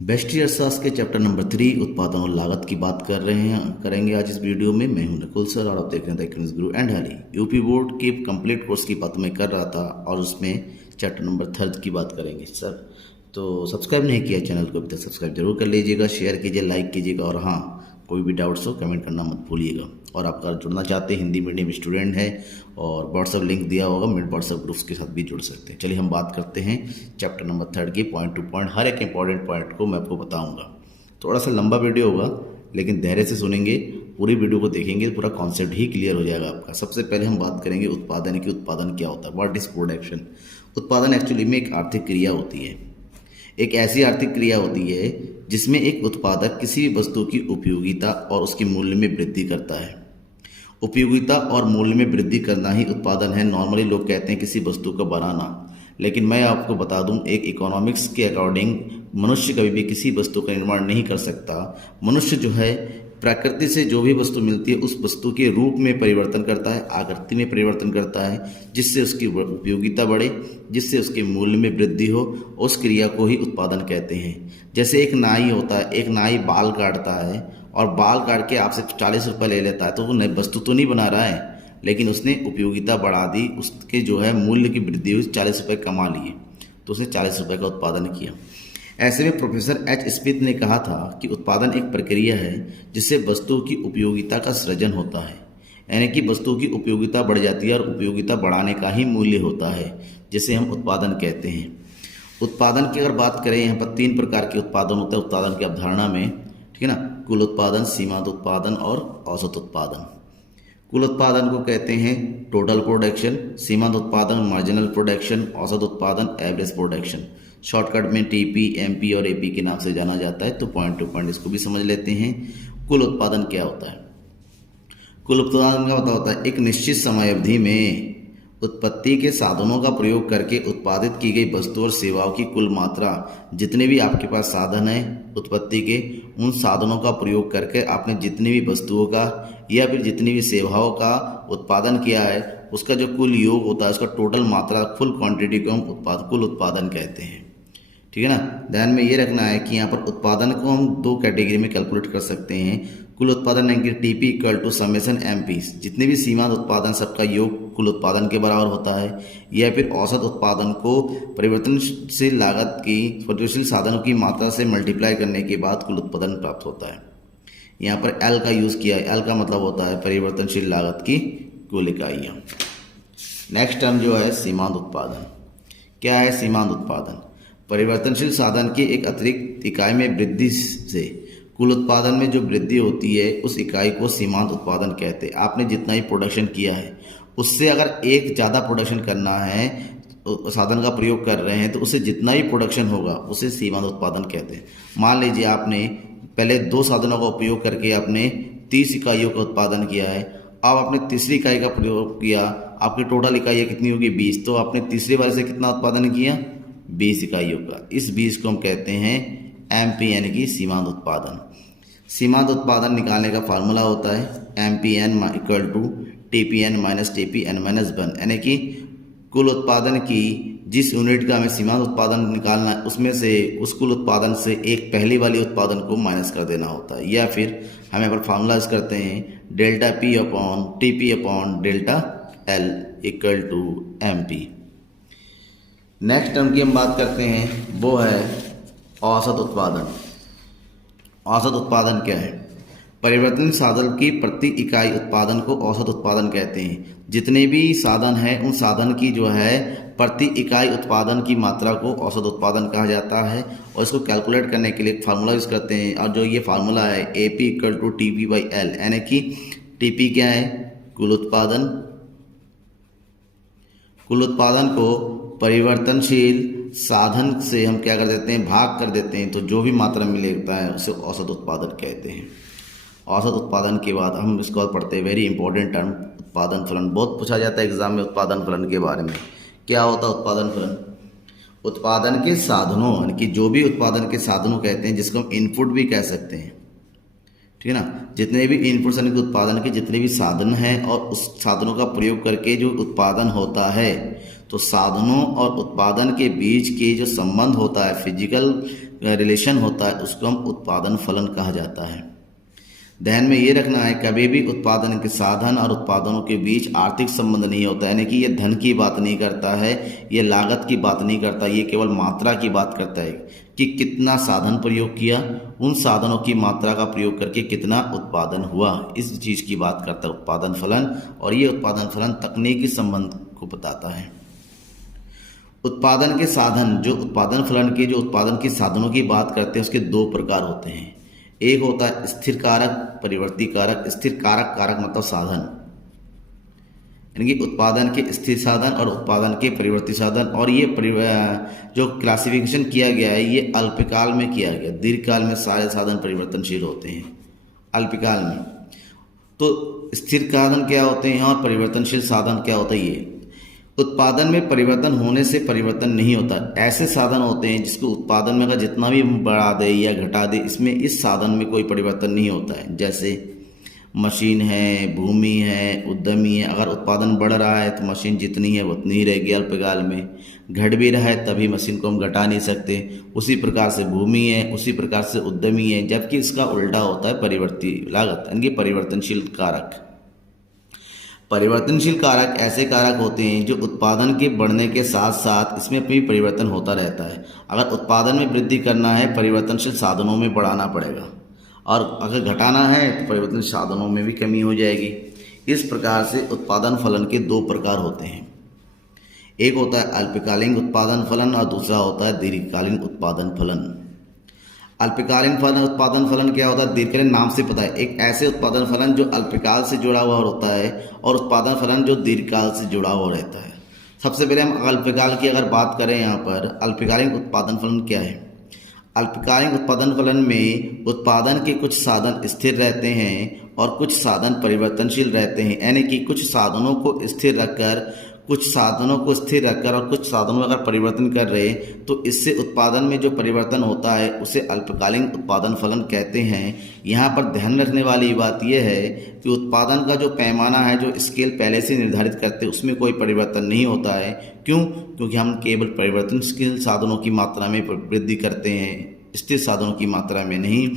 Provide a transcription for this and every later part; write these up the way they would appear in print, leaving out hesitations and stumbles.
Best अर्थशास्त्र के chapter number 3 उत्पादन और लागत की बात करेंगे आज इस वीडियो में। मैं हूं नकुल सर और आप देख रहे हैं गुरु एंड हाली। यूपी बोर्ड के कंप्लीट कोर्स की बात मैं कर रहा था और उसमें चैप्टर नंबर 3 की बात करेंगे सर। तो सब्सक्राइब नहीं किया चैनल को अभी तक, सब्सक्राइब जरूर कर लीजिएगा, शेयर कीजिए, लाइक कीजिएगा और हाँ, कोई भी डाउट्स हो कमेंट करना मत भूलिएगा। और आप अगर जुड़ना चाहते हैं, हिंदी मीडियम स्टूडेंट है और व्हाट्सअप लिंक दिया होगा, मिड व्हाट्सअप ग्रुप्स के साथ भी जुड़ सकते हैं। चलिए हम बात करते हैं चैप्टर नंबर 3 की पॉइंट टू पॉइंट। हर एक इंपॉर्टेंट पॉइंट को मैं आपको बताऊंगा। थोड़ा सा लंबा वीडियो होगा लेकिन धैर्य से सुनेंगे, पूरी वीडियो को देखेंगे, पूरा कॉन्सेप्ट ही क्लियर हो जाएगा आपका। सबसे पहले हम बात करेंगे उत्पादन की। उत्पादन क्या होता है? What is production? उत्पादन एक्चुअली में एक आर्थिक क्रिया होती है। एक ऐसी आर्थिक क्रिया होती है जिसमें एक उत्पादक किसी भी वस्तु की उपयोगिता और उसके मूल्य में वृद्धि करता है। उपयोगिता और मूल्य में वृद्धि करना ही उत्पादन है। नॉर्मली लोग कहते हैं किसी वस्तु का बनाना, लेकिन मैं आपको बता दूं, एक इकोनॉमिक्स के अकॉर्डिंग मनुष्य कभी भी किसी वस्तु का निर्माण नहीं कर सकता। मनुष्य जो है प्रकृति से जो भी वस्तु मिलती है उस वस्तु के रूप में परिवर्तन करता है, आकृति में परिवर्तन करता है, जिससे उसकी उपयोगिता बढ़े, जिससे उसके मूल्य में वृद्धि हो। उस क्रिया को ही उत्पादन कहते हैं। जैसे एक नाई होता है, एक नाई बाल काटता है और बाल काट के आपसे 40 रुपये ले लेता है, तो वो नई वस्तु तो नहीं बना रहा है, लेकिन उसने उपयोगिता बढ़ा दी, उसके जो है मूल्य की वृद्धि हुई, 40 रुपये कमा लिए, तो उसने 40 रुपये का उत्पादन किया। ऐसे में प्रोफेसर एच स्मिथ ने कहा था कि उत्पादन एक प्रक्रिया है जिससे वस्तु की उपयोगिता का सृजन होता है। यानी कि वस्तु की उपयोगिता बढ़ जाती है और उपयोगिता बढ़ाने का ही मूल्य होता है, जिसे हम उत्पादन कहते हैं। उत्पादन की अगर बात करें, यहाँ पर 3 प्रकार के उत्पादन होते हैं उत्पादन की अवधारणा में, ठीक है ना। कुल उत्पादन, सीमांत उत्पादन और औसत उत्पादन। कुल उत्पादन को कहते हैं टोटल प्रोडक्शन, सीमांत उत्पादन मार्जिनल प्रोडक्शन, औसत उत्पादन एवरेज प्रोडक्शन। शॉर्टकट में टीपी, एमपी और एपी के नाम से जाना जाता है। तो पॉइंट टू पॉइंट इसको भी समझ लेते हैं। कुल उत्पादन क्या होता है? कुल उत्पादन का होता है एक निश्चित समय अवधि में उत्पत्ति के साधनों का प्रयोग करके उत्पादित की गई वस्तु और सेवाओं की कुल मात्रा। जितने भी आपके पास साधन है उत्पत्ति के, उन साधनों का प्रयोग करके आपने जितनी भी वस्तुओं का या फिर जितनी भी सेवाओं का उत्पादन किया है, उसका जो कुल योग होता है, उसका टोटल मात्रा, फुल क्वांटिटी को हम कुल उत्पादन कहते हैं। ठीक है ना। ध्यान में ये रखना है कि यहाँ पर उत्पादन को हम 2 कैटेगरी में कैलकुलेट कर सकते हैं। कुल उत्पादन यानी कि TP equal to summation MP, जितने भी सीमांत उत्पादन सबका योग कुल उत्पादन के बराबर होता है। या फिर औसत उत्पादन को परिवर्तनशील लागत की, परिवर्तनशील साधनों की मात्रा से मल्टीप्लाई करने के बाद कुल उत्पादन प्राप्त होता है। यहाँ पर एल का यूज़ किया है। एल का मतलब होता है परिवर्तनशील लागत की कुल इकाइयाँ। नेक्स्ट टर्म जो है सीमांत उत्पादन। क्या है सीमांत उत्पादन? परिवर्तनशील साधन की एक अतिरिक्त इकाई में वृद्धि से कुल उत्पादन में जो वृद्धि होती है उस इकाई को सीमांत उत्पादन कहते हैं। आपने जितना ही प्रोडक्शन किया है उससे अगर एक ज़्यादा प्रोडक्शन करना है, तो साधन का प्रयोग कर रहे हैं, तो उससे जितना ही प्रोडक्शन होगा उसे सीमांत उत्पादन कहते हैं। मान लीजिए आपने पहले 2 साधनों का उपयोग करके आपने 30 इकाइयों का उत्पादन किया है। अब आपने तीसरी इकाई का प्रयोग किया, आपकी टोटल इकाइयाँ कितनी होगी? 20। तो आपने तीसरी बार से कितना उत्पादन किया? 20 इकाइयों का। इस 20 को हम कहते हैं एमपी यानी कि सीमांत उत्पादन। सीमांत उत्पादन निकालने का फार्मूला होता है MPN equal to TPN minus TPN minus 1, यानी कि कुल उत्पादन की जिस यूनिट का हमें सीमांत उत्पादन निकालना है उसमें से, उस कुल उत्पादन से एक पहली वाली उत्पादन को माइनस कर देना होता है। या फिर हम यहाँ पर फार्मूला यूज करते हैं delta P upon TP upon delta L equal to MP. Next term की हम बात करते हैं, वो है औसत उत्पादन। औसत उत्पादन क्या है? परिवर्तन साधन की प्रति इकाई उत्पादन को औसत उत्पादन कहते हैं। जितने भी साधन हैं उन साधन की जो है प्रति इकाई उत्पादन की मात्रा को औसत उत्पादन कहा जाता है। और इसको कैलकुलेट करने के लिए एक फार्मूला यूज़ करते हैं, और जो ये फार्मूला है AP equal to TP by L, यानी कि टीपी क्या है? कुल उत्पादन। कुल उत्पादन को परिवर्तनशील साधन से हम क्या कर देते हैं? भाग कर देते हैं, तो जो भी मात्रा मिलता है उसे औसत उत्पादन कहते हैं। औसत उत्पादन के बाद हम इसको और पढ़ते हैं, वेरी इंपॉर्टेंट टर्म, उत्पादन फलन। बहुत पूछा जाता है एग्जाम में उत्पादन फलन के बारे में। क्या होता है उत्पादन फलन? उत्पादन के साधनों, यानी कि जो भी उत्पादन के साधनों कहते हैं, जिसको हम इनपुट भी कह सकते हैं, ठीक है ना। जितने भी इनपुट्स यानी कि उत्पादन के जितने भी साधन हैं और उस साधनों का प्रयोग करके जो उत्पादन होता है, तो साधनों और उत्पादन के बीच के जो संबंध होता है, फिजिकल रिलेशन होता है उसको हम उत्पादन फलन कहा जाता है। ध्यान में ये रखना है, कभी भी उत्पादन के साधन और उत्पादनों के बीच आर्थिक संबंध नहीं होता है, यानी कि ये धन की बात नहीं करता है, ये लागत की बात नहीं करता, ये केवल मात्रा की बात करता है कि कितना साधन प्रयोग किया, उन साधनों की मात्रा का प्रयोग करके कितना उत्पादन हुआ, इस चीज़ की बात करता है उत्पादन फलन। और ये उत्पादन फलन तकनीकी संबंध को बताता है। उत्पादन के साधन, जो उत्पादन फलन के जो उत्पादन के साधनों की बात करते हैं उसके दो प्रकार होते हैं। एक होता है स्थिर कारक, परिवर्ती कारक। स्थिर कारक, कारक मतलब साधन, यानी कि उत्पादन के स्थिर साधन और उत्पादन के परिवर्ती साधन। और ये जो क्लासिफिकेशन किया गया है ये अल्पकाल में किया गया। दीर्घकाल में सारे साधन परिवर्तनशील होते हैं, अल्पकाल में तो स्थिर साधन क्या होते हैं और परिवर्तनशील साधन क्या होता है। ये उत्पादन में परिवर्तन होने से परिवर्तन नहीं होता। ऐसे साधन होते हैं जिसको उत्पादन में अगर जितना भी बढ़ा दे या घटा दे, इसमें इस साधन में कोई परिवर्तन नहीं होता है। जैसे मशीन है, भूमि है, उद्यमी है। अगर उत्पादन बढ़ रहा है तो मशीन जितनी है उतनी ही रहेगी अल्पकाल में। घट भी रहा है तभी मशीन को हम घटा नहीं सकते। उसी प्रकार से भूमि है, उसी प्रकार से उद्यमी है। जबकि इसका उल्टा होता है परिवर्ती लागत, यानी कि परिवर्तनशील कारक। परिवर्तनशील कारक ऐसे कारक होते हैं जो उत्पादन के बढ़ने के साथ साथ इसमें भी परिवर्तन होता रहता है। अगर उत्पादन में वृद्धि करना है परिवर्तनशील साधनों में बढ़ाना पड़ेगा, और अगर घटाना है तो परिवर्तनशील साधनों में भी कमी हो जाएगी। इस प्रकार से उत्पादन फलन के दो प्रकार होते हैं। एक होता है अल्पकालीन उत्पादन फलन और दूसरा होता है दीर्घकालीन उत्पादन फलन। अल्पकालीन फलन उत्पादन फलन क्या होता है, दीर्घकालीन नाम से पता है, एक ऐसे उत्पादन फलन जो अल्पकाल से जुड़ा हुआ होता है और उत्पादन फलन जो दीर्घकाल से जुड़ा हुआ रहता है। सबसे पहले हम अल्पकाल की अगर बात करें, यहाँ पर अल्पकालीन उत्पादन फलन क्या है। अल्पकालीन उत्पादन फलन में उत्पादन के कुछ साधन स्थिर रहते हैं और कुछ साधन परिवर्तनशील रहते हैं, यानी कि कुछ साधनों को स्थिर रखकर और कुछ साधनों में अगर परिवर्तन कर रहे तो इससे उत्पादन में जो परिवर्तन होता है उसे अल्पकालीन उत्पादन फलन कहते हैं। यहाँ पर ध्यान रखने वाली बात यह है कि उत्पादन का जो पैमाना है, जो स्केल पहले से निर्धारित करते हैं उसमें कोई परिवर्तन नहीं होता है। क्यों? क्योंकि हम केवल परिवर्तनशील साधनों की मात्रा में वृद्धि करते हैं, स्थिर साधनों की मात्रा में नहीं।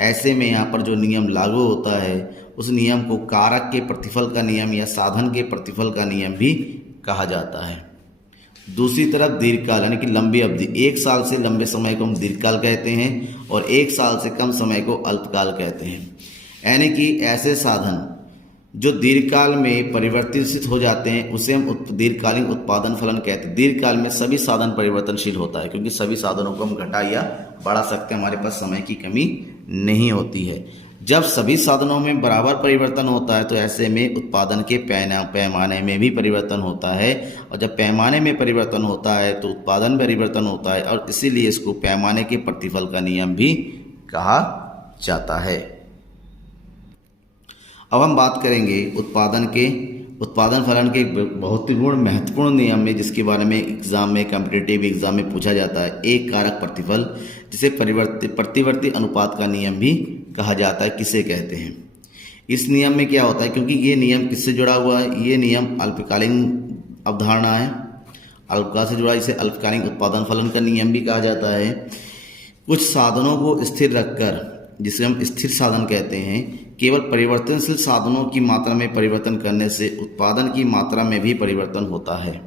ऐसे में यहाँ पर जो नियम लागू होता है उस नियम को कारक के प्रतिफल का नियम या साधन के प्रतिफल का नियम भी कहा जाता है। दूसरी तरफ दीर्घकाल, यानी कि लंबी अवधि, एक साल से लंबे समय को हम दीर्घकाल कहते हैं और एक साल से कम समय को अल्पकाल कहते हैं। यानी कि ऐसे साधन जो दीर्घकाल में परिवर्तित हो जाते हैं उसे हम दीर्घकालीन उत्पादन फलन कहते हैं। दीर्घकाल में सभी साधन परिवर्तनशील होता है क्योंकि सभी साधनों को हम घटा या बढ़ा सकते हैं, हमारे पास समय की कमी नहीं होती है। जब सभी साधनों में बराबर परिवर्तन होता है तो ऐसे में उत्पादन के पैमाने में भी परिवर्तन होता है, और जब पैमाने में परिवर्तन होता है तो उत्पादन में परिवर्तन होता है, और इसीलिए इसको पैमाने के प्रतिफल का नियम भी कहा जाता है। अब हम बात करेंगे उत्पादन फलन के बहुत ही महत्वपूर्ण नियम में, जिसके बारे में एग्जाम में, कॉम्पिटिटिव एग्जाम में पूछा जाता है। एक कारक प्रतिफल, जिसे प्रतिवर्ती अनुपात का नियम भी कहा जाता है, किसे कहते हैं। इस नियम में क्या होता है, क्योंकि ये नियम किससे जुड़ा हुआ है, ये नियम अल्पकालीन अवधारणा है, अल्पकाल से जुड़ा, इसे अल्पकालीन उत्पादन फलन का नियम भी कहा जाता है। कुछ साधनों को स्थिर रखकर, जिसे हम स्थिर साधन कहते हैं, केवल परिवर्तनशील साधनों की मात्रा में परिवर्तन करने से उत्पादन की मात्रा में भी परिवर्तन होता है।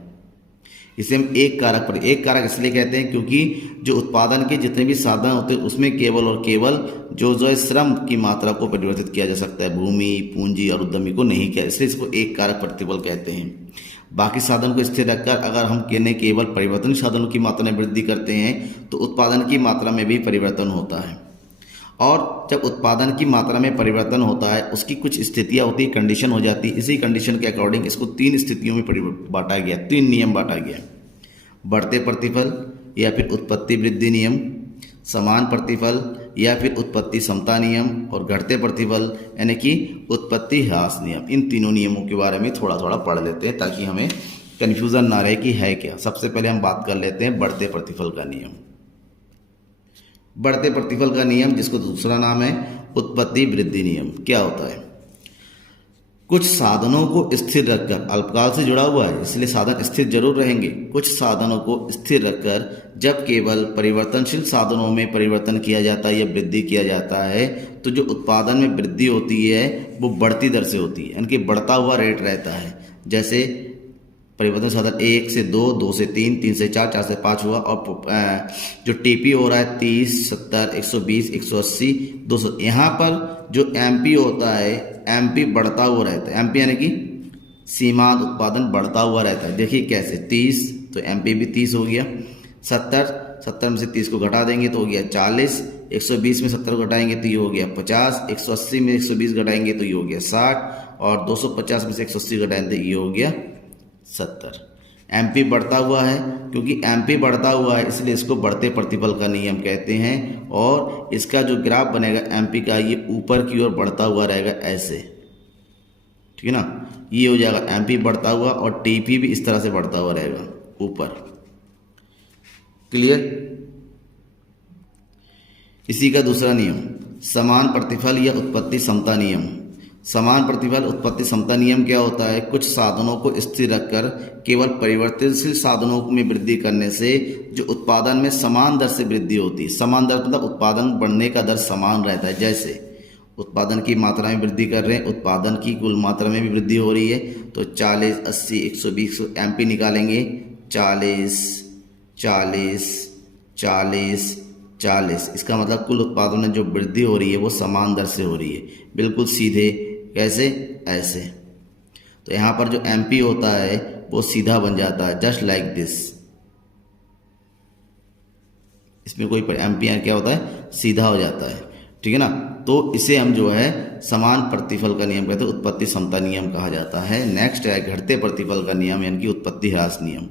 इसे हम एक कारक इसलिए कहते हैं क्योंकि जो उत्पादन के जितने भी साधन होते हैं उसमें केवल और केवल जो श्रम की मात्रा को परिवर्तित किया जा सकता है, भूमि, पूंजी और उद्यमी को नहीं किया, इसलिए इसको एक कारक प्रतिफल कहते हैं। बाकी साधन को स्थिर रखकर अगर हम केवल परिवर्तनशील साधनों की मात्रा में वृद्धि करते हैं तो उत्पादन की मात्रा में भी परिवर्तन होता है। और जब उत्पादन की मात्रा में परिवर्तन होता है उसकी कुछ स्थितियां होती, कंडीशन हो जाती। इसी कंडीशन के अकॉर्डिंग इसको 3 स्थितियों में बांटा गया, 3 नियम बांटा गया। बढ़ते प्रतिफल या फिर उत्पत्ति वृद्धि नियम, समान प्रतिफल या फिर उत्पत्ति समता नियम, और घटते प्रतिफल यानी कि उत्पत्ति ह्रास नियम। इन तीनों नियमों के बारे में थोड़ा थोड़ा पढ़ लेते हैं ताकि हमें कन्फ्यूज़न ना रहे कि है क्या। सबसे पहले हम बात कर लेते हैं बढ़ते प्रतिफल का नियम। बढ़ते प्रतिफल का नियम, जिसको दूसरा नाम है उत्पत्ति वृद्धि नियम, क्या होता है। कुछ साधनों को स्थिर रखकर, अल्पकाल से जुड़ा हुआ है इसलिए साधन स्थिर जरूर रहेंगे। कुछ साधनों को स्थिर रखकर जब केवल परिवर्तनशील साधनों में परिवर्तन किया जाता है या वृद्धि किया जाता है तो जो उत्पादन में वृद्धि होती है वो बढ़ती दर से होती है, यानी कि बढ़ता हुआ रेट रहता है। जैसे परिवर्तन साधन 1 से 2, 2 से 3, 3 से 4, 4 से 5 हुआ, और जो टीपी हो रहा है 30, 70, 120, 180, 200। यहाँ पर जो एमपी होता है, एमपी बढ़ता हुआ रहता है। एमपी यानी कि सीमांत उत्पादन बढ़ता हुआ रहता है। देखिए कैसे, 30 तो एमपी भी 30 हो गया, 70 में से 30 को घटा देंगे तो हो गया 40, 120 में 70 को घटाएंगे तो ये हो गया 50, 180 में 120 घटाएंगे तो ये हो गया 60, और 250 में से 180 घटाएंगे तो ये हो गया 70। एमपी बढ़ता हुआ है, क्योंकि एमपी बढ़ता हुआ है इसलिए इसको बढ़ते प्रतिफल का नियम कहते हैं। और इसका जो ग्राफ बनेगा एमपी का, ये ऊपर की ओर बढ़ता हुआ रहेगा ऐसे, ठीक है ना। ये हो जाएगा एमपी बढ़ता हुआ, और टीपी भी इस तरह से बढ़ता हुआ रहेगा ऊपर। क्लियर। इसी का दूसरा नियम समान प्रतिफल या उत्पत्ति समता नियम। समान प्रतिफल उत्पत्ति समता नियम क्या होता है? कुछ साधनों को स्थिर रखकर केवल परिवर्तनशील साधनों में वृद्धि करने से जो उत्पादन में समान दर से वृद्धि होती है। समान दर मतलब उत्पादन बढ़ने का दर समान रहता है। जैसे उत्पादन की मात्रा में वृद्धि कर रहे हैं, उत्पादन की कुल मात्रा में भी वृद्धि हो रही है, तो 40, 80, 120 एमपी निकालेंगे। 40, 40, 40, 40, इसका मतलब कुल उत्पादन में जो वृद्धि हो रही है वो समान दर से हो रही है, बिल्कुल सीधे। कैसे? ऐसे। तो यहाँ पर जो एमपी होता है वो सीधा बन जाता है, जस्ट लाइक दिस। इसमें कोई एमपी क्या होता है? सीधा हो जाता है, ठीक है ना। तो इसे हम जो है समान प्रतिफल का नियम कहते हैं, उत्पत्ति समता नियम कहा जाता है। नेक्स्ट है घटते प्रतिफल का नियम, यानी कि उत्पत्ति ह्रास नियम।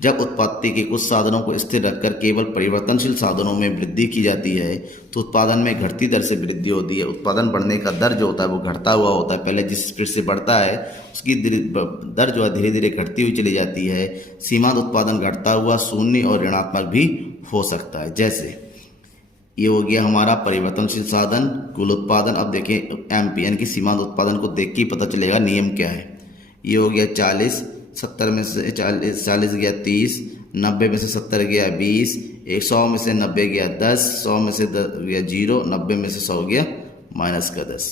जब उत्पत्ति के कुछ साधनों को स्थिर रखकर केवल परिवर्तनशील साधनों में वृद्धि की जाती है तो उत्पादन में घटती दर से वृद्धि होती है। उत्पादन बढ़ने का दर जो होता है वो घटता हुआ होता है। पहले जिस स्पीड से बढ़ता है उसकी दर जो है धीरे धीरे घटती हुई चली जाती है। सीमांत उत्पादन घटता हुआ शून्य और ऋणात्मक भी हो सकता है। जैसे ये हो गया हमारा परिवर्तनशील साधन, कुल उत्पादन। अब देखें एमपी यानी कि सीमांत उत्पादन को देख के ही पता चलेगा नियम क्या है। ये हो गया 40, 70 में से 40 गया 30, 90 में से 70 गया 20, 100 में से 90 गया 10, 100 में से 10 गया 0, 90 में से 100 गया माइनस का 10।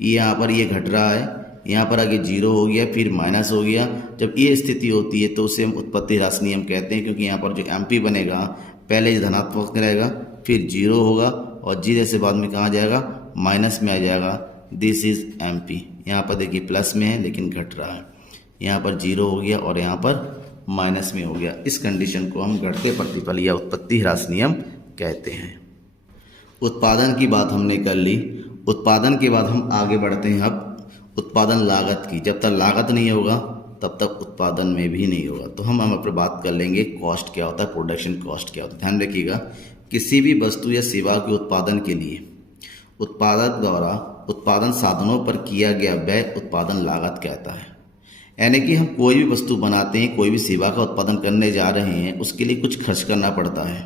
ये यहाँ पर ये घट रहा है, यहाँ पर आगे 0 हो गया, फिर माइनस हो गया। जब ये स्थिति होती है तो उसे हम उत्पत्ति ह्रास नियम कहते हैं, क्योंकि यहाँ पर जो एमपी बनेगा पहले धनात्मक रहेगा, फिर 0 होगा, और 0 से बाद में कहाँ जाएगा? माइनस में आ जाएगा। This is MP. यहाँ पर देखिए प्लस में है लेकिन घट रहा है। यहाँ पर 0 हो गया और यहाँ पर माइनस में हो गया। इस कंडीशन को हम घटते प्रतिफल या उत्पत्ति ह्रास नियम कहते हैं। उत्पादन की बात हमने कर ली। उत्पादन के बाद हम आगे बढ़ते हैं अब उत्पादन लागत की। जब तक लागत नहीं होगा तब तक उत्पादन में भी नहीं होगा। तो हम पर बात कर लेंगे कॉस्ट क्या होता है, प्रोडक्शन कॉस्ट क्या होता है। ध्यान रखिएगा, किसी भी वस्तु या सेवा के उत्पादन के लिए उत्पादक द्वारा उत्पादन साधनों पर किया गया व्यय उत्पादन लागत कहता है। यानी कि हम कोई भी वस्तु बनाते हैं, कोई भी सेवा का उत्पादन करने जा रहे हैं, उसके लिए कुछ खर्च करना पड़ता है।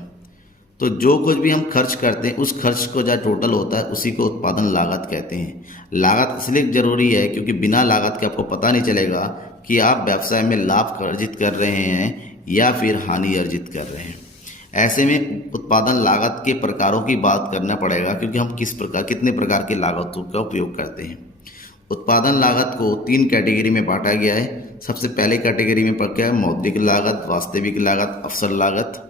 तो जो कुछ भी हम खर्च करते हैं उस खर्च को जो टोटल होता है उसी को उत्पादन लागत कहते हैं। लागत इसलिए जरूरी है क्योंकि बिना लागत के आपको पता नहीं चलेगा कि आप व्यवसाय में लाभ अर्जित कर रहे हैं या फिर हानि अर्जित कर रहे हैं। ऐसे में उत्पादन लागत के प्रकारों की बात करना पड़ेगा, क्योंकि हम कितने प्रकार की लागतों का उपयोग करते हैं। उत्पादन लागत को 3 कैटेगरी में बांटा गया है। सबसे पहले कैटेगरी में क्या है? मौद्रिक लागत, वास्तविक लागत, अवसर लागत।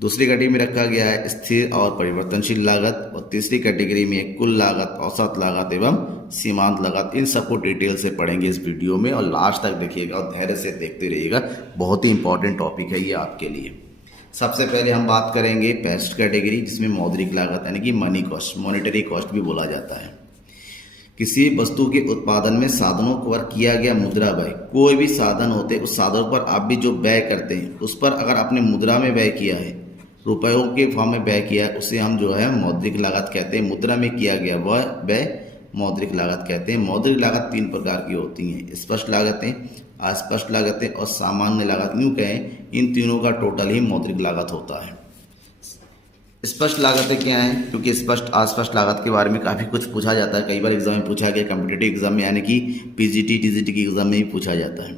दूसरी कैटेगरी में रखा गया है स्थिर और परिवर्तनशील लागत, और तीसरी कैटेगरी में कुल लागत, औसत लागत एवं सीमांत लागत। इन सबको डिटेल से पढ़ेंगे इस वीडियो में, और लास्ट तक देखिएगा और धैर्य से देखते रहिएगा। बहुत ही इंपॉर्टेंट टॉपिक है ये आपके लिए। सबसे पहले हम बात करेंगे फर्स्ट कैटेगरी, जिसमें मौद्रिक लागत यानी कि मनी कॉस्ट, मॉनेटरी कॉस्ट भी बोला जाता है। किसी वस्तु के उत्पादन में साधनों पर किया गया मुद्रा व्यय। कोई भी साधन होते उस साधन पर आप भी जो व्यय करते हैं उस पर अगर आपने मुद्रा में व्यय किया है, रुपयों के फॉर्म में व्यय किया है, उसे हम जो है मौद्रिक लागत कहते हैं। मुद्रा में किया गया वह व्यय मौद्रिक लागत कहते हैं। मौद्रिक लागत 3 प्रकार की होती हैं, स्पष्ट लागतें, अस्पष्ट लागतें और सामान्य लागत। यूँ कहें इन तीनों का टोटल ही मौद्रिक लागत होता है। स्पष्ट लागतें क्या हैं? क्योंकि स्पष्ट अस्पष्ट लागत के बारे में काफ़ी कुछ पूछा जाता है, कई बार एग्जाम में पूछा गया, कॉम्पिटिटिव एग्जाम में यानी कि पीजीटी टीजीटी की एग्जाम में भी पूछा जाता है।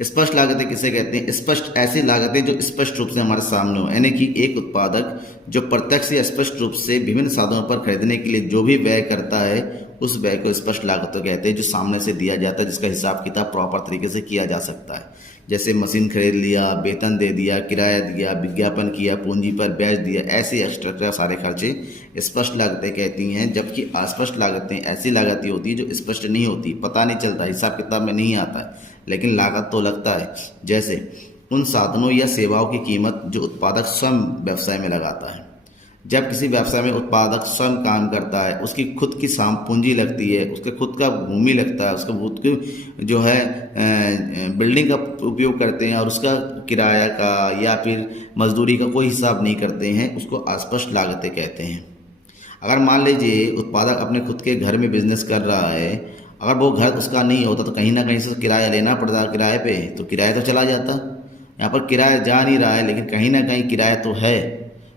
स्पष्ट लागतें किसे कहते हैं? स्पष्ट ऐसी लागतें जो स्पष्ट रूप से हमारे सामने हो, यानी कि एक उत्पादक जो प्रत्यक्ष या स्पष्ट रूप से विभिन्न साधनों पर खरीदने के लिए जो भी व्यय करता है उस व्यय को स्पष्ट लागतें कहते हैं, जो सामने से दिया जाता है, जिसका हिसाब किताब प्रॉपर तरीके से किया जा सकता है। जैसे मशीन खरीद लिया, वेतन दे दिया, किराया दिया, विज्ञापन किया, पूंजी पर ब्याज दिया, ऐसे एक्स्ट्रा सारे खर्चे स्पष्ट लागतें कहती हैं। जबकि अस्पष्ट लागतें ऐसी लागतें होती है जो स्पष्ट नहीं होती, पता नहीं चलता, हिसाब किताब में नहीं आता है, लेकिन लागत तो लगता है। जैसे उन साधनों या सेवाओं की कीमत जो उत्पादक स्वयं व्यवसाय में लगाता है। जब किसी व्यवसाय में उत्पादक स्वयं काम करता है, उसकी खुद की साम पूंजी लगती है, उसका खुद का भूमि लगता है, उसका खुद की जो है बिल्डिंग का उपयोग करते हैं और उसका किराया का या फिर मजदूरी का कोई हिसाब नहीं करते हैं, उसको अस्पष्ट लागतें कहते हैं। अगर मान लीजिए उत्पादक अपने खुद के घर में बिजनेस कर रहा है, अगर वो घर उसका नहीं होता तो कहीं ना कहीं से किराया लेना पड़ता, किराए पे तो किराया तो चला जाता। यहाँ पर किराया जा नहीं रहा है लेकिन कहीं ना कहीं किराया तो है।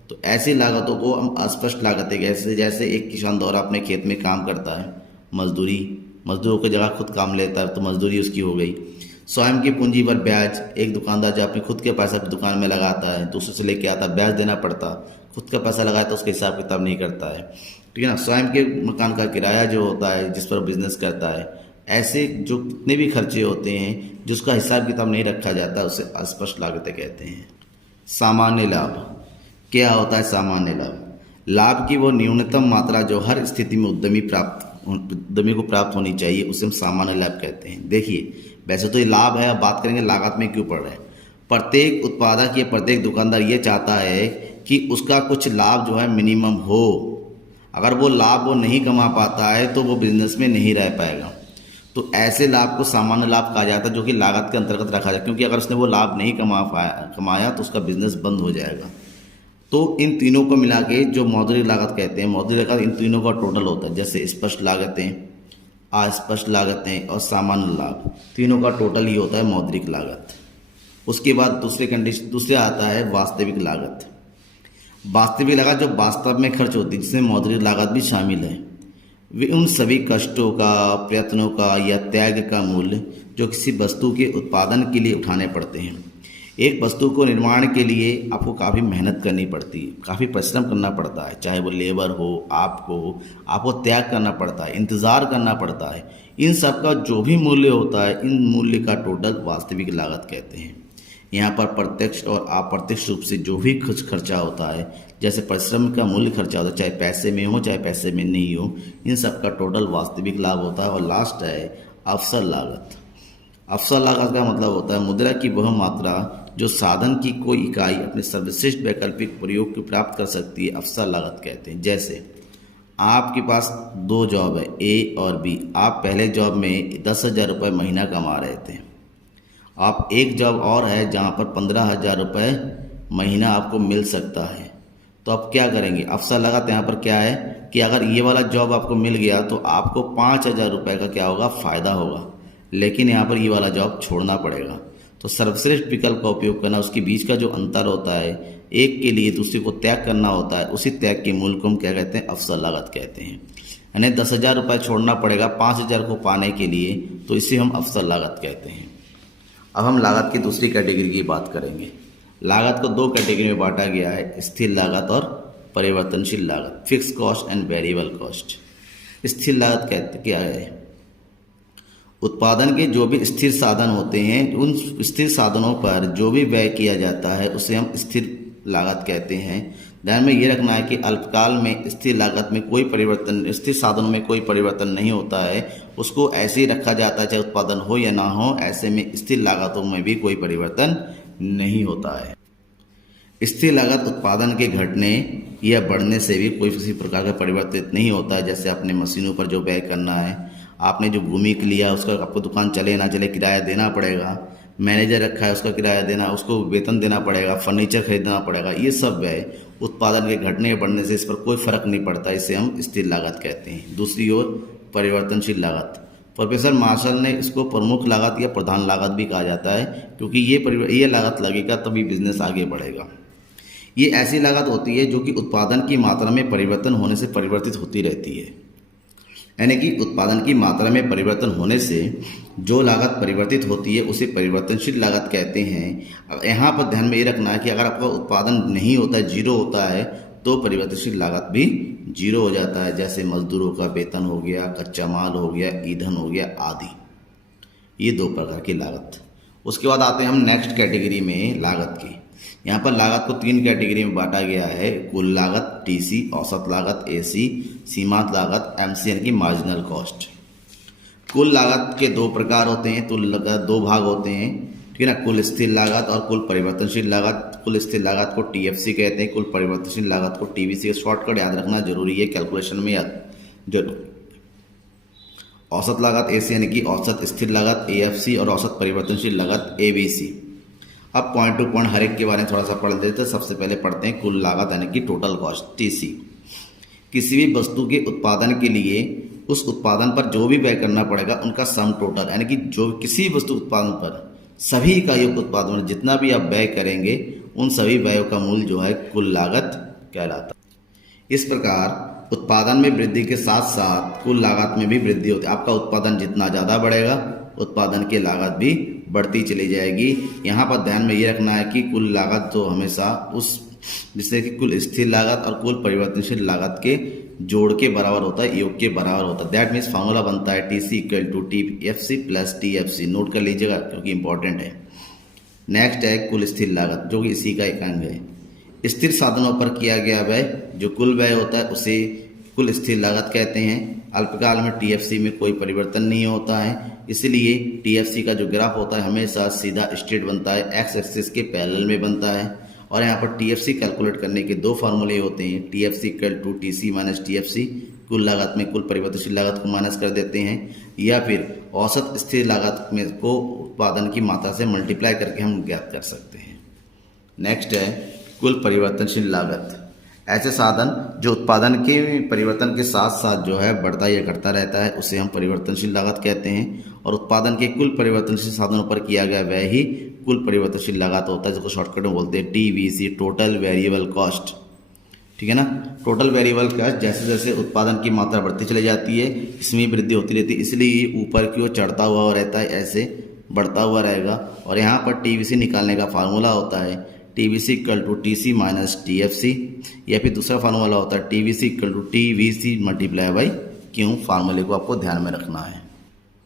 तो ऐसी लागतों को हम अस्पष्ट लागतें कहते, जैसे एक किसान द्वारा अपने खेत में काम करता है, मजदूरों की जगह खुद काम लेता है तो मजदूरी उसकी हो गई। स्वयं की पूंजी पर ब्याज, एक दुकानदार जो अपने खुद के पैसा दुकान में लगाता है, दूसरे से लेके आता, ब्याज देना पड़ता, खुद का पैसा लगाया तो उसका हिसाब किताब नहीं करता है, ठीक है ना। स्वयं के मकान का किराया जो होता है जिस पर बिजनेस करता है, ऐसे जो कितने भी खर्चे होते हैं जिसका हिसाब किताब नहीं रखा जाता उसे अस्पष्ट लागतें कहते हैं। सामान्य लाभ क्या होता है? सामान्य लाभ, लाभ की वो न्यूनतम मात्रा जो हर स्थिति में उद्यमी को प्राप्त होनी चाहिए, उसे हम सामान्य लाभ कहते हैं। देखिए वैसे तो ये लाभ है, अब बात करेंगे लागत में क्यों पड़ रहा है। प्रत्येक उत्पादक या प्रत्येक दुकानदार ये चाहता है कि उसका कुछ लाभ जो है मिनिमम हो। अगर वो लाभ वो नहीं कमा पाता है तो वो बिजनेस में नहीं रह पाएगा। तो ऐसे लाभ को सामान्य लाभ कहा जाता है, जो कि लागत के अंतर्गत रखा जाए, क्योंकि अगर उसने वो लाभ नहीं कमाया तो उसका बिजनेस बंद हो जाएगा। तो इन तीनों को मिला के जो मौद्रिक लागत कहते हैं, मौद्रिक लागत इन तीनों का टोटल होता है। जैसे स्पष्ट लागतें, अस्पष्ट लागतें और सामान्य लाभ, तीनों का टोटल ही होता है मौद्रिक लागत। उसके बाद दूसरे आता है वास्तविक लागत। वास्तविक लागत जो वास्तव में खर्च होती है, जिसमें मौद्रिक लागत भी शामिल है, वे उन सभी कष्टों का, प्रयत्नों का या त्याग का मूल्य जो किसी वस्तु के उत्पादन के लिए उठाने पड़ते हैं। एक वस्तु को निर्माण के लिए आपको काफ़ी मेहनत करनी पड़ती है, काफ़ी परिश्रम करना पड़ता है, चाहे वो लेबर हो, आपको त्याग करना पड़ता है, इंतज़ार करना पड़ता है। इन सब का जो भी मूल्य होता है, इन मूल्य का टोटल वास्तविक लागत कहते हैं। यहाँ पर प्रत्यक्ष और अप्रत्यक्ष रूप से जो भी कुछ खर्चा होता है, जैसे परिश्रम का मूल्य खर्चा होता है, चाहे पैसे में हो चाहे पैसे में नहीं हो, इन सब का टोटल वास्तविक लाभ होता है। और लास्ट है अवसर लागत। अवसर लागत का मतलब होता है मुद्रा की वह मात्रा जो साधन की कोई इकाई अपने सर्वश्रेष्ठ वैकल्पिक प्रयोग को प्राप्त कर सकती है, अवसर लागत कहते हैं। जैसे आपके पास दो जॉब है, ए और बी। आप पहले जॉब में 10,000 रुपये महीना कमा रहे थे, आप एक जॉब और है जहाँ पर 15,000 रुपये महीना आपको मिल सकता है, तो आप क्या करेंगे? अवसर लागत यहाँ पर क्या है कि अगर ये वाला जॉब आपको मिल गया तो आपको 5,000 रुपये का क्या होगा? फ़ायदा होगा, लेकिन यहाँ पर ये वाला जॉब छोड़ना पड़ेगा। तो सर्वश्रेष्ठ विकल्प का उपयोग करना, उसके बीच का जो अंतर होता है, एक के लिए दूसरे को त्याग करना होता है, उसी त्याग के मूल्य को हम क्या कहते हैं? अवसर लागत कहते हैं। यानी 10,000 रुपये छोड़ना पड़ेगा 5,000 को पाने के लिए, तो इसे हम अवसर लागत कहते हैं। अब हम लागत की दूसरी कैटेगरी की बात करेंगे। लागत को दो कैटेगरी में बांटा गया है, स्थिर लागत और परिवर्तनशील लागत, fix cost and variable cost. स्थिर लागत कहते क्या है? उत्पादन के जो भी स्थिर साधन होते हैं, उन स्थिर साधनों पर जो भी व्यय किया जाता है उसे हम स्थिर लागत कहते हैं। ध्यान में ये रखना है कि अल्पकाल में स्थिर लागत में कोई परिवर्तन, स्थिर साधनों में कोई परिवर्तन नहीं होता है, उसको ऐसे ही रखा जाता है चाहे उत्पादन हो या ना हो। ऐसे में स्थिर लागतों में भी कोई परिवर्तन नहीं होता है। स्थिर लागत उत्पादन के घटने या बढ़ने से भी कोई किसी प्रकार का परिवर्तित नहीं होता है। जैसे अपने मशीनों पर जो व्यय करना है, आपने जो भूमि लिया उसका आपको दुकान चले ना चले किराया देना पड़ेगा, मैनेजर रखा है उसका किराया देना, उसको वेतन देना पड़ेगा, फर्नीचर खरीदना पड़ेगा, ये सब व्यय उत्पादन के घटने या बढ़ने से इस पर कोई फर्क नहीं पड़ता, इसे हम स्थिर लागत कहते हैं। दूसरी ओर परिवर्तनशील लागत, प्रोफेसर मार्शल ने इसको प्रमुख लागत या प्रधान लागत भी कहा जाता है, क्योंकि ये लागत लगेगा तभी बिजनेस आगे बढ़ेगा। ये ऐसी लागत होती है जो कि उत्पादन की मात्रा में परिवर्तन होने से परिवर्तित होती रहती है। यानी कि उत्पादन की मात्रा में परिवर्तन होने से जो लागत परिवर्तित होती है उसे परिवर्तनशील लागत कहते हैं। यहाँ पर ध्यान में ये रखना है कि अगर आपका उत्पादन नहीं होता है, जीरो होता है, तो परिवर्तनशील लागत भी जीरो हो जाता है। जैसे मजदूरों का वेतन हो गया, कच्चा माल हो गया, ईंधन हो गया आदि। ये दो प्रकार की लागत। उसके बाद आते हैं हम नेक्स्ट कैटेगरी में लागत की। यहाँ पर लागत को 3 कैटेगरी में बांटा गया है। कुल लागत टीसी, औसत लागत एसी, सीमांत लागत एमसी यानी कि मार्जिनल कॉस्ट। कुल लागत के 2 प्रकार होते हैं, तो 2 भाग होते हैं, ठीक है ना। कुल स्थिर लागत और कुल परिवर्तनशील लागत। कुल स्थिर लागत को टीएफसी कहते हैं, कुल परिवर्तनशील लागत को टीवीसी। शॉर्टकट याद रखना जरूरी है, कैलकुलेशन में जरूर। औसत लागत एसी यानी कि औसत स्थिर लागत एएफसी और औसत परिवर्तनशील लागत एबीसी। अब पॉइंट टू पॉइंट हर एक के बारे में थोड़ा सा पढ़ लेते हैं। सबसे पहले पढ़ते हैं कुल लागत यानी कि टोटल कॉस्ट टीसी। किसी भी वस्तु के उत्पादन के लिए उस उत्पादन पर जो भी व्यय करना पड़ेगा उनका सम टोटल, यानी कि जो किसी वस्तु उत्पादन पर सभी इकाइयों के उत्पादन में जितना भी आप व्यय करेंगे उन सभी व्ययों का मूल जो है कुल लागत कहलाता है। इस प्रकार उत्पादन में वृद्धि के साथ साथ कुल लागत में भी वृद्धि होती है। आपका उत्पादन जितना ज़्यादा बढ़ेगा उत्पादन की लागत भी बढ़ती चली जाएगी। यहाँ पर ध्यान में ये रखना है कि कुल लागत तो हमेशा उस जिससे कि कुल स्थिर लागत और कुल परिवर्तनशील लागत के जोड़ के बराबर होता है, योग के बराबर होता है। दैट मीन्स फार्मूला बनता है TC equal to TFC plus TFC. Note कर लीजिएगा क्योंकि इंपॉर्टेंट है। नेक्स्ट है कुल स्थिर लागत, जो कि इसी का एक अंग है। स्थिर साधनों पर किया गया व्यय, जो कुल व्यय होता है उसे कुल स्थिर लागत कहते हैं। अल्पकाल में टीएफसी में कोई परिवर्तन नहीं होता है, इसलिए टीएफसी का जो ग्राफ होता है हमेशा सीधा स्ट्रेट बनता है, एक्स एक्सिस के पैरेलल में बनता है। और यहाँ पर टीएफसी कैलकुलेट करने के 2 फार्मूले होते हैं, TFC equal to TC minus TFC. कुल लागत में कुल परिवर्तनशील लागत को माइनस कर देते हैं, या फिर औसत स्थिर लागत में को उत्पादन की मात्रा से मल्टीप्लाई करके हम ज्ञात कर सकते हैं। नेक्स्ट है कुल परिवर्तनशील लागत। ऐसे साधन जो उत्पादन के परिवर्तन के साथ साथ जो है बढ़ता या घटता रहता है उसे हम परिवर्तनशील लागत कहते हैं। और उत्पादन के कुल परिवर्तनशील साधनों पर किया गया व्यय ही कुल परिवर्तनशील लागत होता है, जिसको शॉर्टकट में बोलते हैं टीवीसी, टोटल वेरिएबल कॉस्ट। ठीक है ना। टोटल वेरिएबल कॉस्ट जैसे जैसे उत्पादन की मात्रा बढ़ती चली जाती है इसमें वृद्धि होती रहती है, इसलिए ऊपर की ओर चढ़ता हुआ रहता है, ऐसे बढ़ता हुआ रहेगा। और यहाँ पर टीवीसी निकालने का फार्मूला होता है TVC equal to TC minus TFC, या फिर दूसरा फार्मूला होता है TVC equal to TVC multiply by Q. फार्मूले को आपको ध्यान में रखना है।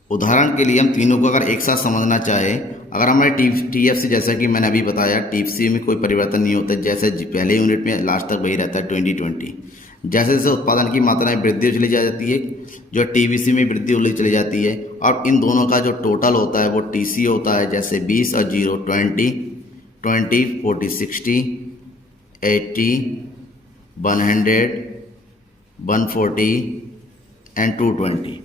उदाहरण के लिए हम तीनों को अगर एक साथ समझना चाहे, अगर हमारे टीएफसी जैसा कि मैंने अभी बताया टीएफसी में कोई परिवर्तन नहीं होता, जैसे पहले यूनिट में लास्ट तक वही रहता है 2020। जैसे जैसे उत्पादन की मात्रा में वृद्धि चली जाती है जो टीवीसी में वृद्धि होती चली जाती है। और इन दोनों का जो टोटल होता है वो टीसी होता है, जैसे 20 और 0 20, 40, 60, 80, 100, 140 एंड 220।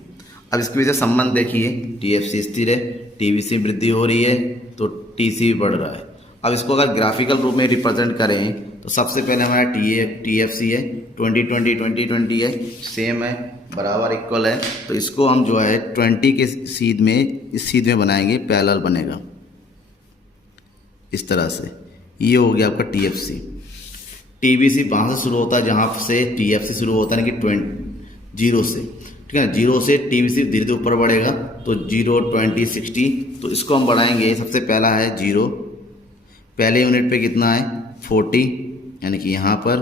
अब इसके वजह से संबंध देखिए, टीएफसी स्थिर है, टीवीसी वृद्धि हो रही है तो टीसी बढ़ रहा है। अब इसको अगर ग्राफिकल रूप में रिप्रेजेंट करें तो सबसे पहले हमारा टीएफसी है 20 है, सेम है, बराबर इक्वल है। तो इसको हम जो है 20 के सीध में इस सीध में बनाएंगे, पैरेलल बनेगा इस तरह से। ये हो गया आपका टीएफसी। टीवीसी वहाँ से शुरू होता है जहाँ से टीएफसी शुरू होता है, कि 0 से, ठीक है ना। 0 से टीवीसी धीरे धीरे ऊपर बढ़ेगा, तो 0, 20, 60। तो इसको हम बढ़ाएंगे। सबसे पहला है 0, पहले यूनिट पे कितना है 40, यानी कि यहाँ पर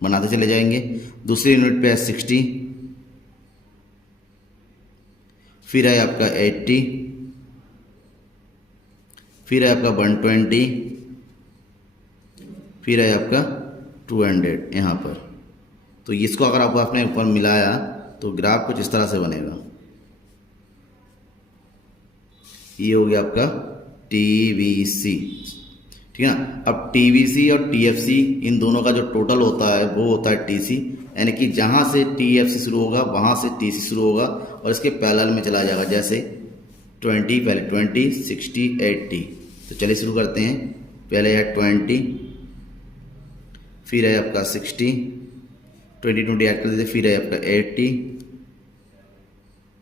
बनाते चले जाएंगे। दूसरे यूनिट पे है 60, फिर है आपका 80, फिर है आपका 120, फिर है आपका 200 यहाँ पर। तो इसको अगर आप आपने ऊपर मिलाया तो ग्राफ कुछ इस तरह से बनेगा। ये हो गया आपका टीवीसी, ठीक है ना। अब टीवीसी और टीएफसी इन दोनों का जो टोटल होता है वो होता है टीसी, यानी कि जहाँ से टीएफसी शुरू होगा वहाँ से टीसी शुरू होगा और इसके पैरेलल में चला जाएगा। जैसे 20, पहले 20, 60, 80। तो चलिए शुरू करते हैं। पहले है 20, फिर है आपका 60, 20 ऐड कर दीजिए, फिर है आपका 80,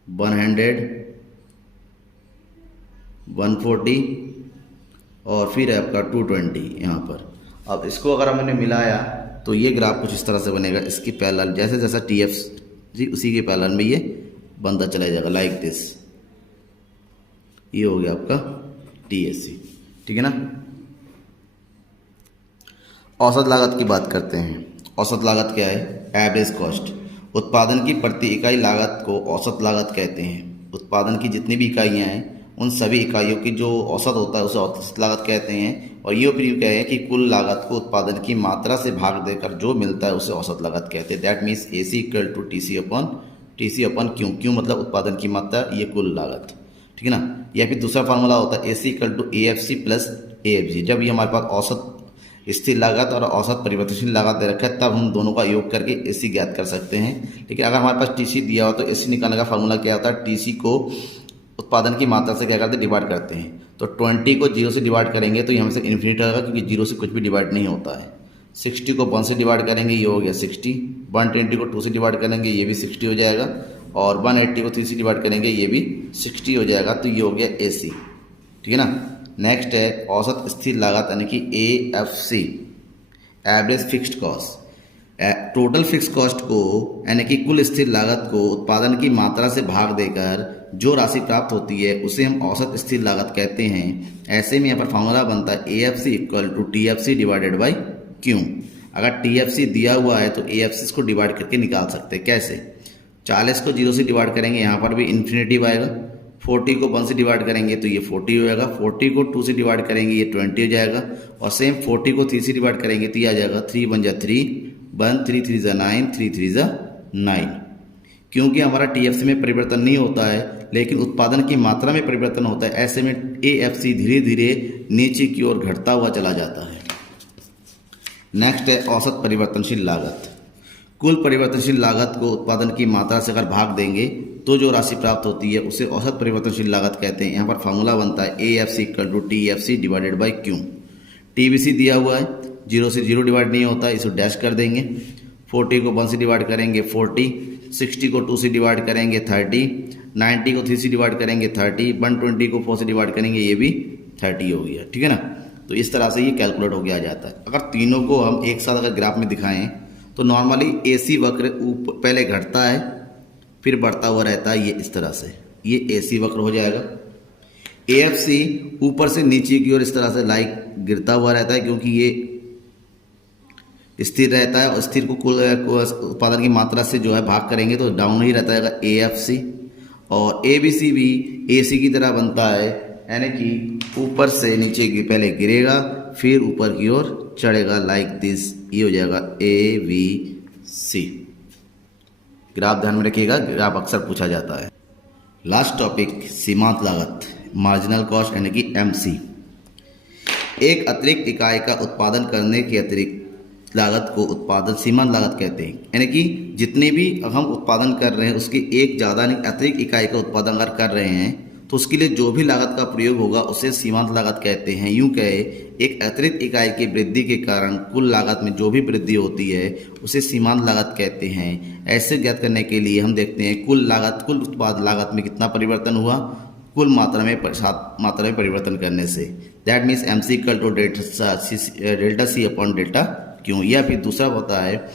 100, 140 और फिर है आपका 220 यहाँ पर। अब इसको अगर हमने मिलाया तो ये ग्राफ कुछ इस तरह से बनेगा, इसकी पैरेलल जैसे जैसा TFC उसी के पैरेलल में ये बनता चला जाएगा लाइक दिस। ये हो गया आपका TSC, ठीक है ना। औसत लागत की बात करते हैं। औसत लागत क्या है? Average cost. उत्पादन की प्रति इकाई लागत को औसत लागत कहते हैं। उत्पादन की जितनी भी इकाइयां हैं उन सभी इकाइयों की जो औसत होता है उसे औसत लागत कहते हैं। और ये फिर क्या है कि कुल लागत को उत्पादन की मात्रा से भाग देकर जो मिलता है उसे औसत लागत कहते हैं। That means AC equal to TC अपन क्यों मतलब उत्पादन की मात्रा, ये कुल लागत, ठीक है ना। या फिर दूसरा फार्मूला होता है AC equal to AFC plus AFG। जब ये हमारे पास औसत स्थिर लागत और औसत परिवर्तनशील लागत दे रखा है तब हम दोनों का योग करके AC ज्ञात कर सकते हैं। लेकिन अगर हमारे पास TC दिया हो तो AC निकालने का फार्मूला क्या होता है? TC को उत्पादन की मात्रा से क्या करते हैं? डिवाइड करते हैं। तो 20 को 0 से डिवाइड करेंगे तो ये हमेशा इन्फिनिट रहेगा, क्योंकि 0 से कुछ भी डिवाइड नहीं होता है। 60 को 1 से डिवाइड करेंगे, ये हो गया 60। 120 को 2 से डिवाइड करेंगे, ये भी 60 हो जाएगा। और 180 को 3 से डिवाइड करेंगे, ये भी 60 हो जाएगा। तो ये हो गया AC, ठीक है ना। नेक्स्ट है औसत स्थिर लागत यानी कि AFC, average fixed cost. Total fix cost को यानी कि कुल स्थिर लागत को उत्पादन की मात्रा से भाग देकर जो राशि प्राप्त होती है उसे हम औसत स्थिर लागत कहते हैं। ऐसे में यहाँ पर फॉर्मूला बनता है AFC equal to TFC divided by Q। अगर TFC दिया हुआ है तो AFC को डिवाइड करके निकाल सकते हैं। कैसे? 40 को 0 से डिवाइड करेंगे, यहाँ पर भी इन्फिनिटिव आएगा। 40 को 1 से डिवाइड करेंगे तो ये 40 हो जाएगा। 40 को 2 से डिवाइड करेंगे, ये 20 हो जाएगा। और सेम 40 को 3 से डिवाइड करेंगे तो ये आ जाएगा 3 1 जा 3, 1 3 3 जा 9, 3 3 जा 9। क्योंकि हमारा TFC में परिवर्तन नहीं होता है लेकिन उत्पादन की मात्रा में परिवर्तन होता है, ऐसे में AFC धीरे धीरे नीचे की ओर घटता हुआ चला जाता है। नेक्स्ट है औसत परिवर्तनशील लागत। कुल परिवर्तनशील लागत को उत्पादन की मात्रा से अगर भाग देंगे तो जो राशि प्राप्त होती है उसे औसत परिवर्तनशील लागत कहते हैं। यहाँ पर फार्मूला बनता है AFC equal to TFC divided by Q। TBC दिया हुआ है, 0 से 0 डिवाइड नहीं होता है, इसे डैश कर देंगे। 40 को 1 से डिवाइड करेंगे 40, 60 को 2 से डिवाइड करेंगे 30, 90 को 3 से डिवाइड करेंगे 30, 120 को 4 से डिवाइड करेंगे, ये भी 30 हो गया, ठीक है ना। तो इस तरह से ये कैलकुलेट हो गया जाता है। अगर तीनों को हम एक साथ अगर ग्राफ में दिखाएं तो नॉर्मली AC वक्र पहले घटता है फिर बढ़ता हुआ रहता है, ये इस तरह से ये AC वक्र हो जाएगा। AFC ऊपर से नीचे की ओर इस तरह से लाइक गिरता हुआ रहता है, क्योंकि ये स्थिर रहता है और स्थिर को कुल उत्पादन की मात्रा से जो है भाग करेंगे तो डाउन ही रहता है AFC। और ABC भी AC की तरह बनता है, यानी कि ऊपर से नीचे की पहले गिरेगा फिर ऊपर की ओर चढ़ेगा लाइक दिस, ये हो जाएगा ABC। ग्राफ ध्यान में रखिएगा, ग्राफ अक्सर पूछा जाता है। लास्ट टॉपिक सीमांत लागत, मार्जिनल कॉस्ट यानी कि MC। एक अतिरिक्त इकाई का उत्पादन करने की अतिरिक्त लागत को उत्पादन सीमांत लागत कहते हैं। यानी कि जितने भी हम उत्पादन कर रहे हैं उसकी एक ज़्यादा नहीं अतिरिक्त इकाई का उत्पादन अगर कर रहे हैं तो उसके लिए जो भी लागत का प्रयोग होगा उसे सीमांत लागत कहते हैं। यूँ कहे एक अतिरिक्त इकाई की वृद्धि के कारण कुल लागत में जो भी वृद्धि होती है उसे सीमांत लागत कहते हैं। ऐसे ज्ञात करने के लिए हम देखते हैं कुल उत्पाद लागत में कितना परिवर्तन हुआ कुल मात्रा में परिवर्तन करने से। That means MC equal to delta C upon delta Q। या फिर दूसरा होता है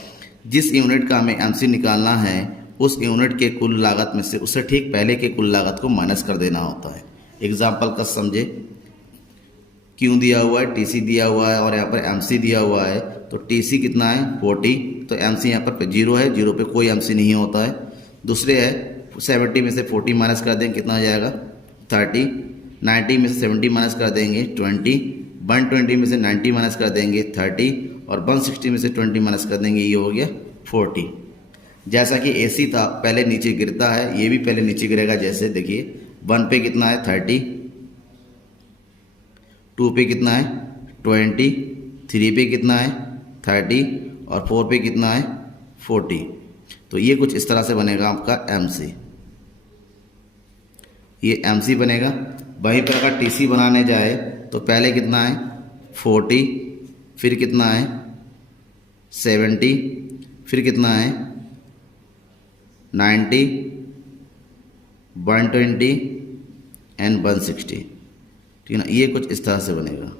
जिस यूनिट का हमें MC निकालना है उस यूनिट के कुल लागत में से उससे ठीक पहले के कुल लागत को माइनस कर देना होता है। एग्जाम्पल का समझे, Q दिया हुआ है, TC दिया हुआ है और यहाँ पर MC दिया हुआ है। तो TC कितना है 40, तो MC यहाँ पर 0 है, 0 पे कोई MC नहीं होता है। दूसरे है 70 में से 40 माइनस कर देंगे, कितना आ जाएगा 30, 90 में से 70 माइनस कर देंगे 20, 120 में से 90 माइनस कर देंगे 30 और 160 में से 20 माइनस कर देंगे, ये हो गया 40। जैसा कि AC था पहले नीचे गिरता है, ये भी पहले नीचे गिरेगा। जैसे देखिए 1 पे कितना है 30, 2 पे कितना है 20, 3 पे कितना है 30 और 4 पे कितना है 40। तो ये कुछ इस तरह से बनेगा आपका MC, ये MC बनेगा। वहीं पर अगर TC बनाने जाए तो पहले कितना है 40, फिर कितना है 70, फिर कितना है 90, 120 एंड 160, ठीक है ना। ये कुछ इस तरह से बनेगा।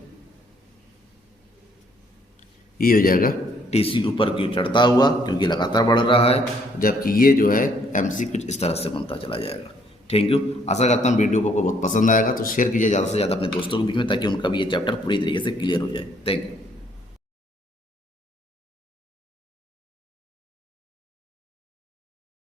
ये हो जाएगा TC ऊपर क्यों चढ़ता हुआ, क्योंकि लगातार बढ़ रहा है, जबकि ये जो है MC कुछ इस तरह से बनता चला जाएगा। Thank you. आशा करता हूँ वीडियो को बहुत पसंद आएगा, तो शेयर कीजिए ज़्यादा से ज़्यादा अपने दोस्तों के बीच में, ताकि उनका भी ये चैप्टर पूरी तरीके से क्लियर हो जाए। Thank you.